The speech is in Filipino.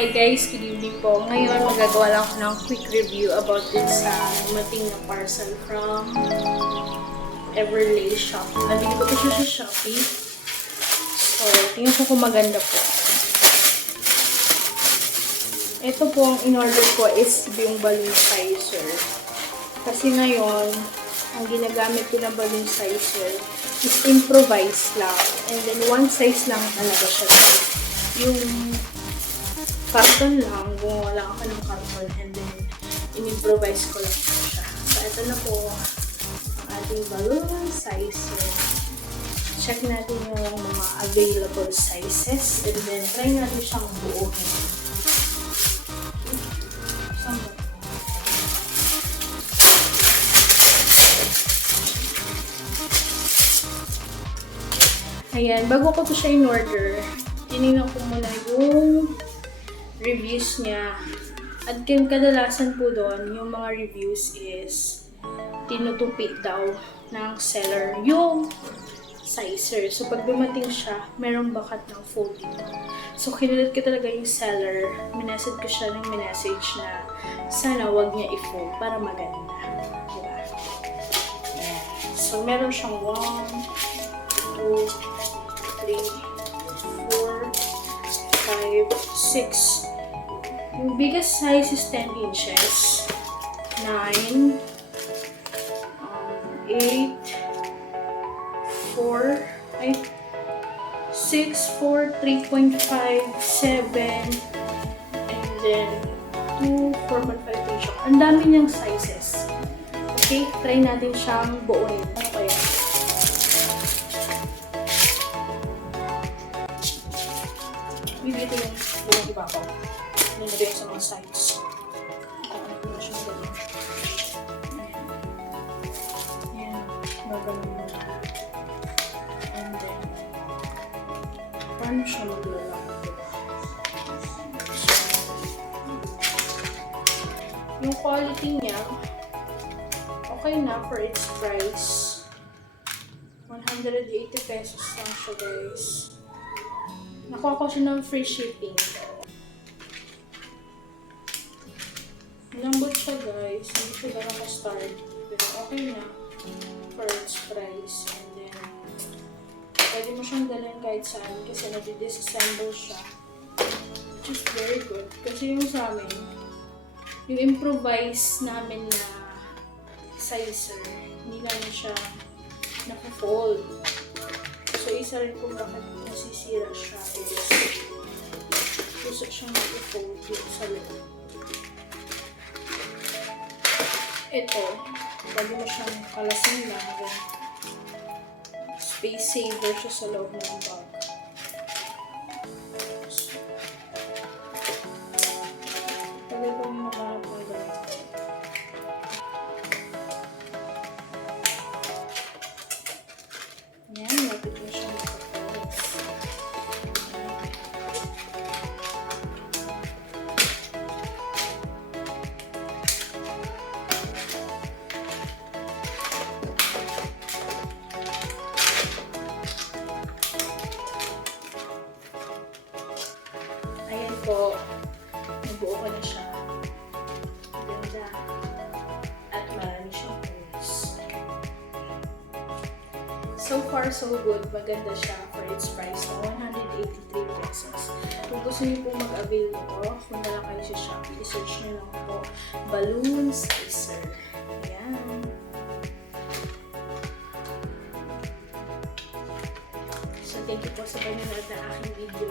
Hi guys, good evening po. Ngayon magagawa lang ako ng quick review about din sa dumating na parcel from Everlay Shopee. Nabili ko pa siya sa Shopee. So, tingnan ko kung maganda po. Ito po ang in-order ko is yung balloon sizer. Kasi ngayon, ang ginagamit ko na balloon sizer is improvise lang. And then, one size lang talaga siya. Yung carton lang, wala ako ng carton, and then in-improvise ko lang po siya. So, ito na po ang ating balloon sizer. Check natin yung mga available sizes, and then try natin siyang buuhin. Saan ba? Ayan, bago ko to siya in-order, tinignan ko muna yung reviews niya. At kadalasan po doon, yung mga reviews is tinutupi daw ng seller yung sizer. So, pag dumating siya, merong bakat ng fold dito. So, kinulit ko talaga yung seller. Minessage ko siya ng message na sana wag niya i-fold para maganda. Diba? Ayan. So, meron siyang 1, 2, 3, 4, 5, 6. Yung biggest size is 10 inches. 9, 8, 4, 6, 4, 3.5, 7, and then 2, 4.5 inches. Ang dami niyang sizes. Okay, try natin siyang buuin. Ano kaya? Dito yung buong iba ko. Nilagay sa mga sides. Ano ko na siya ganyan. Ayan. Magaling mo na. And then, paano siya maglalak? Yung quality niya, okay na for its price. 180 pesos lang siya, guys. Nakuha ko siya ng free shipping. Lambot siya, guys. Hindi siya gano'n ka-start. Pero okay na for its price. And then, pwede mo siyang dalhin kahit saan kasi nadi-disassemble siya. Which is very good. Kasi yung sa amin, yung improvise namin na sizer, hindi namin siya naka-fold. So, isa rin kung bakit nasisira siya is gusto siyang naka-fold yung sa loob. Ito, pwede mo siyang kalasin lang. Space saver siya sa loob ng bag. Pwede kong makarap na gano'n. Yan, lapit mo siyang makapolis. Ayan po, nabuo ko na siya. Ganda. At marami siyang holes. So far, so good. Maganda siya for its price na 183 pesos. Kung gusto niyo po mag-avail nito, kung na lang kayo sa Shopee, i-search niyo lang po balloon sizer. Ayan. So, thank you po sa panonood ng aking video.